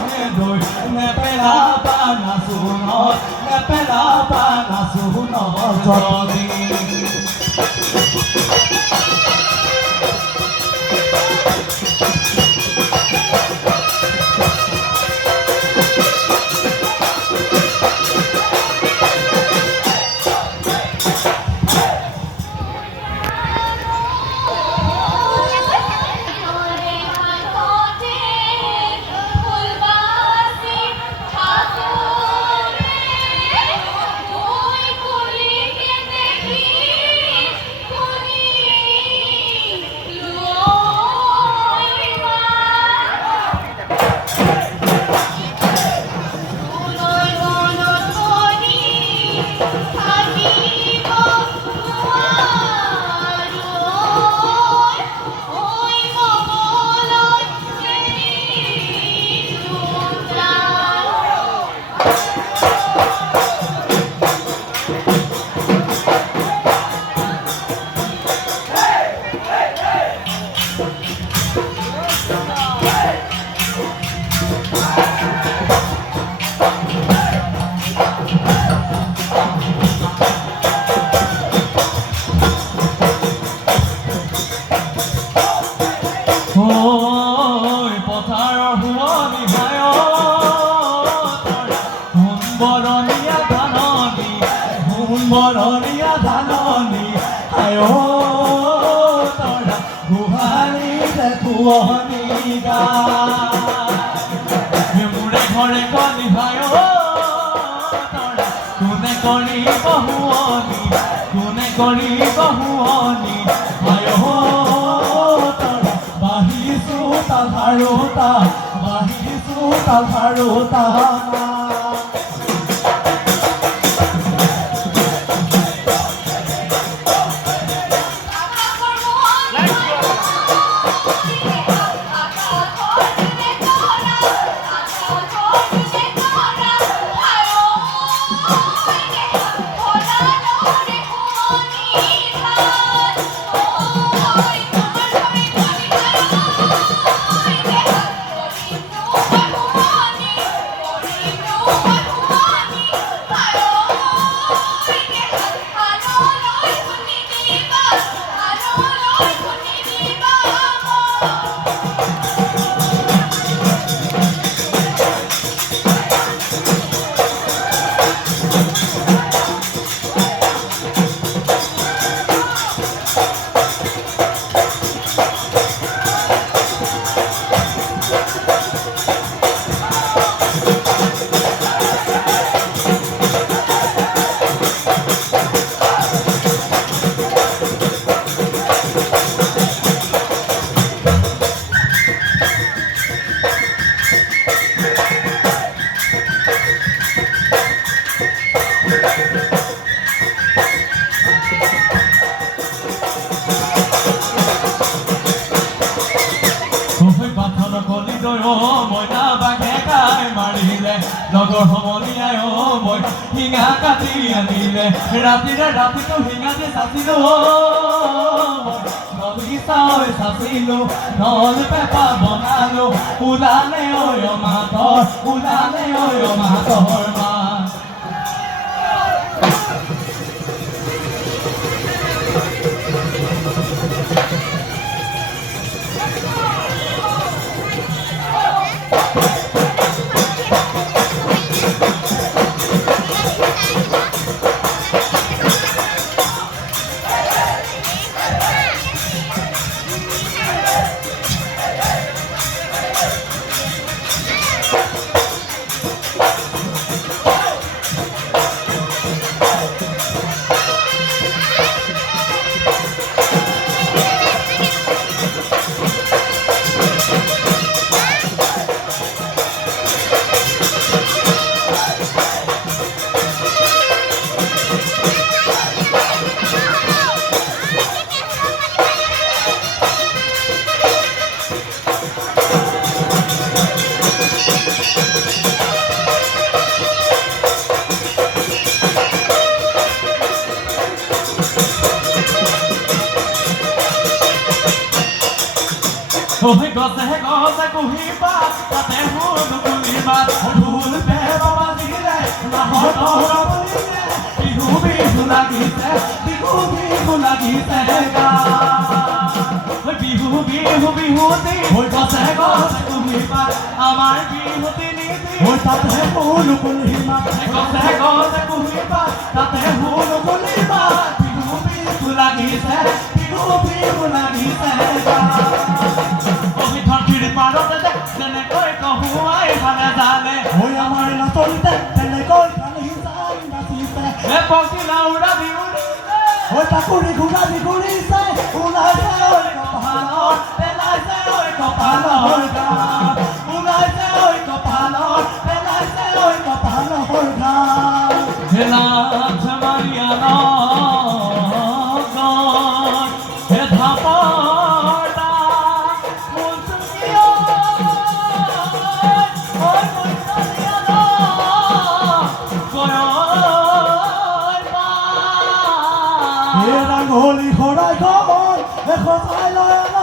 হে দৈ নেপেলাবা নাচোনত নেপেলাবা নাচোনত যদি বরণিয়া ধাননি আয়ো তৰা গুহালিতে কুঁৱনী গায় মোৰে ঘৰে কণী ভাই তৰা কোনে কৰিব শুৱনি কোনে কৰিব শুৱনি আয়ো তৰা বাঢ়িছো তাধাৰোতা বাঢ়িছো তাধাৰোতা মইনা বাঘে খাই মাৰিলে লগৰ সমনীয়াই মই শিঙা কাটি আনিলে ৰাতিৰে ৰাতিটো শিঙাতে চাচিলো নলিচাই চাচিলো নল পেপা বনালো ওলালে মাতৰ মাত Oi, gosta, regoça, corriba, até mundo bonito. বাদ ঢোল পে বাবা দিলে নাহৰ বলিলে বিহু বিহু লাগিছে গা বিহু বিহু বিহুতি হৈ গছে গছে কুহিবা আমাৰ বিহুতি নীতি হৈ তাতে হুলু কুলিমা গছে গছে কুহিবা তাতে হুলু কুলিমা বিহু বিহু লাগিছে গা অভিধৰ পাৰতে যেনেকৈ কহুৱাই ভালে জানে হৈ আমাৰ নাচলিতে তেনেকৈ খালি যাই নাচিছে পকিলা উৰা বিহুতি হৈ তাকুৰি ঘূৰিছে ওলাইছে ঐ কপালত পেলাইছে ঐ কপালৰ গান ওলাইছে ঐ কপালত পেলাইছে ঐ কপালৰ গান হেলা ধমাৰিয়া হে ধাপটা মুচুকিয়া ঐ মুচুকিয়া গয় ৰাঙলী খৰাই গল এখন চাই লয়